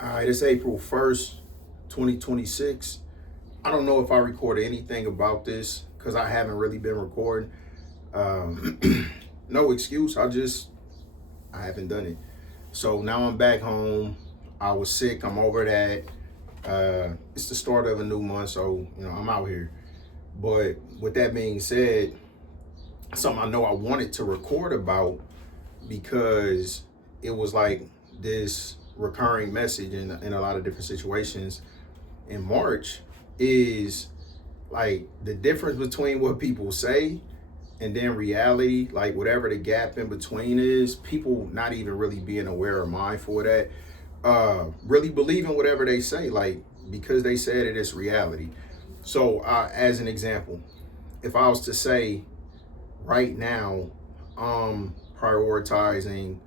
All right, it's April 1st, 2026. I don't know if I recorded anything about this because I haven't really been recording. Um, no excuse. I haven't done it. So now I'm back home. I was sick. I'm over that. It's the start of a new month, so I'm out here. But with that being said, something I know I wanted to record about because it was like this recurring message in a lot of different situations in March is like the difference between what people say and then reality, like whatever the gap in between is, people not even really being aware or mindful of that, really believing whatever they say, like because they said it, it's reality. So, as an example, if I was to say right now, prioritizing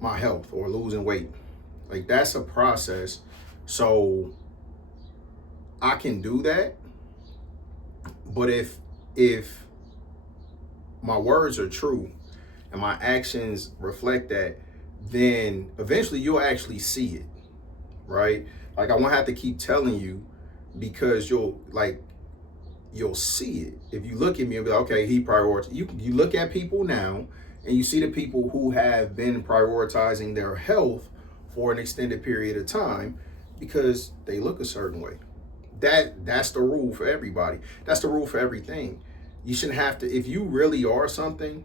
my health or losing weight, like that's a process. So I can do that, but if my words are true and my actions reflect that, then eventually you'll actually see it, right? Like I won't have to keep telling you because you'll see it. If you look at me and be like, okay, he prioritized. You look at people now and you see the people who have been prioritizing their health for an extended period of time because they look a certain way. That's the rule for everybody. That's the rule for everything. You shouldn't have to, if you really are something,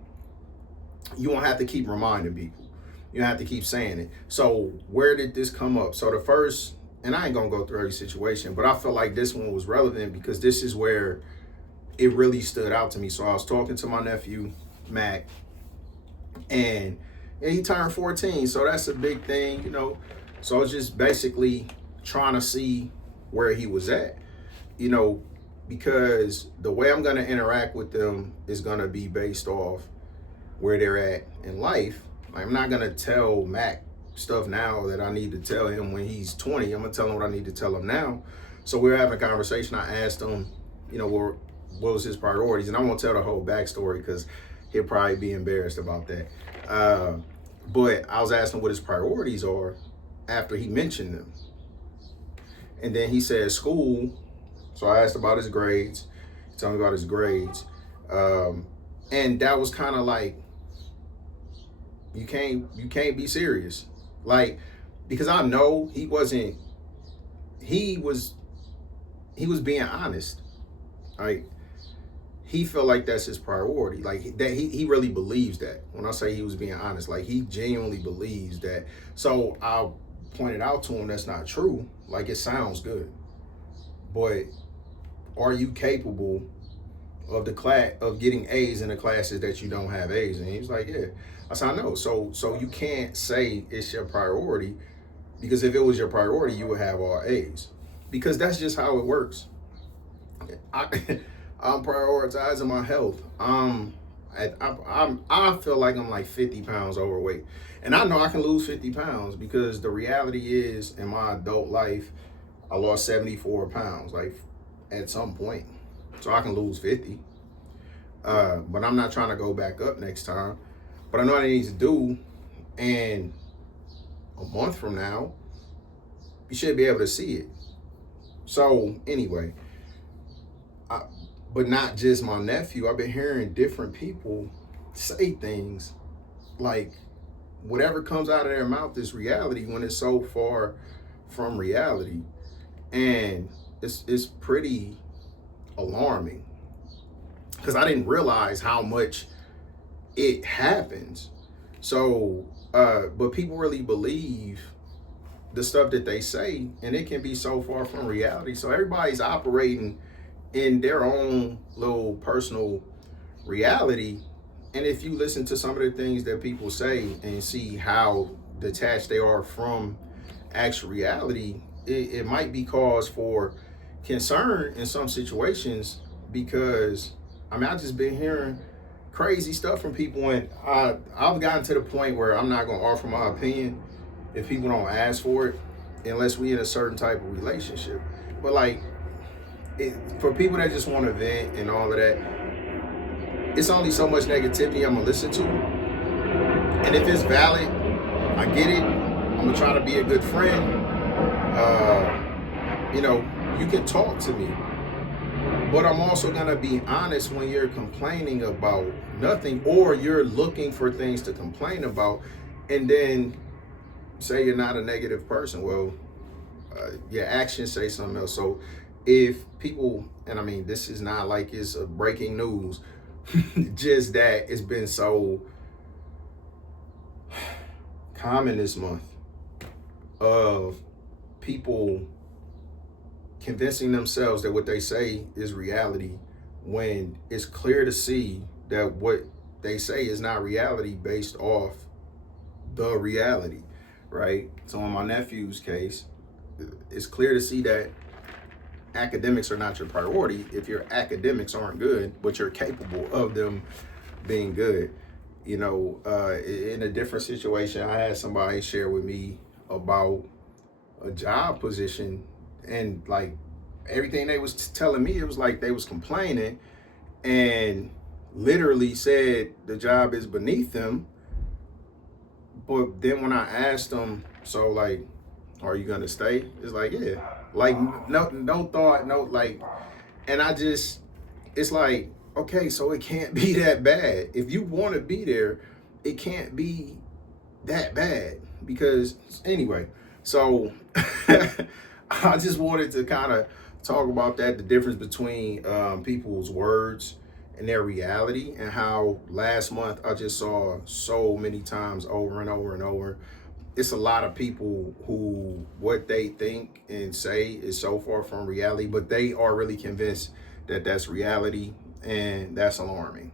you won't have to keep reminding people. You don't have to keep saying it. So where did this come up? So the first, and I ain't gonna go through every situation, but I felt like this one was relevant because this is where it really stood out to me. So I was talking to my nephew, Mac, and he turned 14. So that's a big thing. So I was just basically trying to see where he was at, you know, because the way I'm gonna interact with them is gonna be based off where they're at in life. Like, I'm not gonna tell Mac stuff now that I need to tell him when he's 20. I'm gonna tell him what I need to tell him now. So we were having a conversation. I asked him, what was his priorities, and I won't tell the whole backstory because he'll probably be embarrassed about that. But I was asking what his priorities are after he mentioned them, and then he said school. So I asked about his grades. He told me about his grades, and that was kind of like, you can't be serious, like, because I know he was being honest. Like, he felt like that's his priority, like that he really believes that. When I say he was being honest, like he genuinely believes that. So I pointed out to him that's not true. Like, it sounds good, but are you capable of the class of getting A's in the classes that you don't have A's in? He was like, yeah. I said, I know. So you can't say it's your priority, because if it was your priority, you would have all A's, because that's just how it works. I, I'm prioritizing my health. I feel like I'm like 50 pounds overweight, and I know I can lose 50 pounds because the reality is, in my adult life, I lost 74 pounds, like at some point, so I can lose 50. But I'm not trying to go back up next time. But I know what I need to do, and a month from now, you should be able to see it. So anyway, but not just my nephew. I've been hearing different people say things like whatever comes out of their mouth is reality when it's so far from reality, and it's pretty alarming because I didn't realize how much it happens. So, but people really believe the stuff that they say, and it can be so far from reality. So everybody's operating in their own little personal reality. And if you listen to some of the things that people say and see how detached they are from actual reality, it might be cause for concern in some situations, because I've just been hearing crazy stuff from people, and I've gotten to the point where I'm not gonna offer my opinion if people don't ask for it, unless we in a certain type of relationship. But like, for people that just want to vent and all of that, it's only so much negativity I'm gonna listen to, and if it's valid, I get it. I'm I'm gonna try to be a good friend. You know, you can talk to me, but I'm also gonna be honest when you're complaining about nothing, or you're looking for things to complain about, and then say you're not a negative person. Well, your actions say something else. So if people, and I mean, this is not like it's a breaking news, just that it's been so common this month of people convincing themselves that what they say is reality, when it's clear to see that what they say is not reality based off the reality, right? So in my nephew's case, it's clear to see that academics are not your priority if your academics aren't good, but you're capable of them being good. You know, in a different situation, I had somebody share with me about a job position, and like everything they was telling me, it was like they was complaining and literally said the job is beneath them. But then when I asked them, so like, are you gonna stay? It's like, yeah. Like no thought, no like, and I just, it's like, okay, so it can't be that bad. If you want to be there, it can't be that bad. Because anyway, so I just wanted to kind of talk about that, the difference between people's words and their reality, and how last month I just saw so many times over and over and over. It's a lot of people who what they think and say is so far from reality, but they are really convinced that that's reality, and that's alarming.